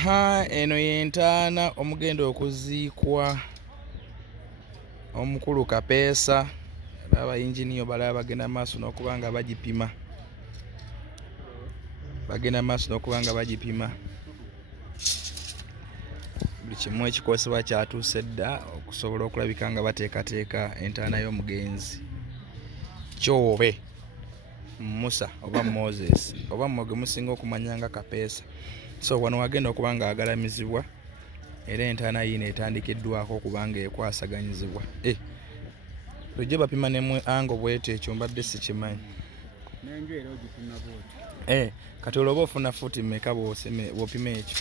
Aha, eno y'entaana omugenda okuzikwa omukulu kapeesa. Abayinginiyo balaba bagenda maaso n'okuba nga bagipima. Bagenda maaso n'okuba nga bagipima. Buli kimu ekikozesebwa kyatuuse dda okusobola okulabika nga bateekateeka entaana y'omugenzi. Kyobe, Musa oba Moses oba mmwe gwe musinga okumanya nga kapeesa. So wano wagenda okuba nga agalamizibwa era entaana yiino etandikiddwako okuba nga ekwasaganyizibwa. Lujje bapima ne mu ango bwete ekyo mbadde sikimanyi. N'enju era ogipima bw'oti. Kati olwoba ofuna fuuti mmeka bw'opima ekyo?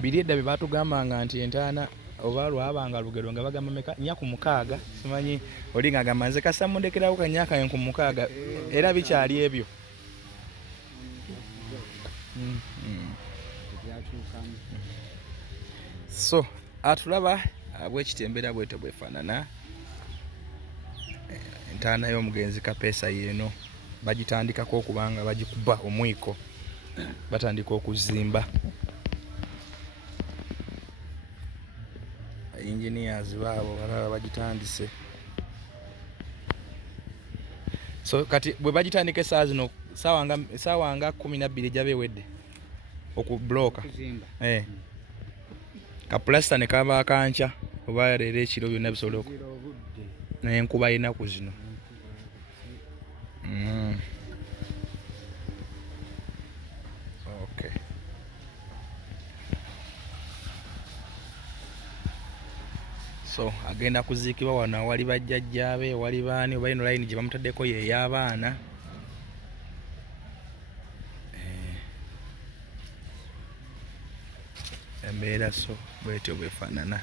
Biri edda bye baatugambanga nti entaana oba lwabanga lugero nga bagamba meka 4 simanyi oli nga agamba nze kasa mundekerawo kanyaaka 6 era bikyali ebyo. So atulaba bwekitembera bwete bwefaanana entaana y'omugenzi kapeesa yeeno bagitandikako okuba nga bagikuba omwiko, batandika okuzimba. Engineers baabo balaba bagitandise. So kati bwe bagitandika essaawa zino essaawa nga 12 gyaba ewedde okubulooka. Kapulasta ne kaba kanca oba leero ekiro byonna bisobola n'enkuba y'ennaku zino. Okay. So agenda kuziikibwa wano awali bajjajjaabe, wali baani oba eno layini gye bamutaddeko ye ey'abaana. Embeera so bwetyo bwefaanana.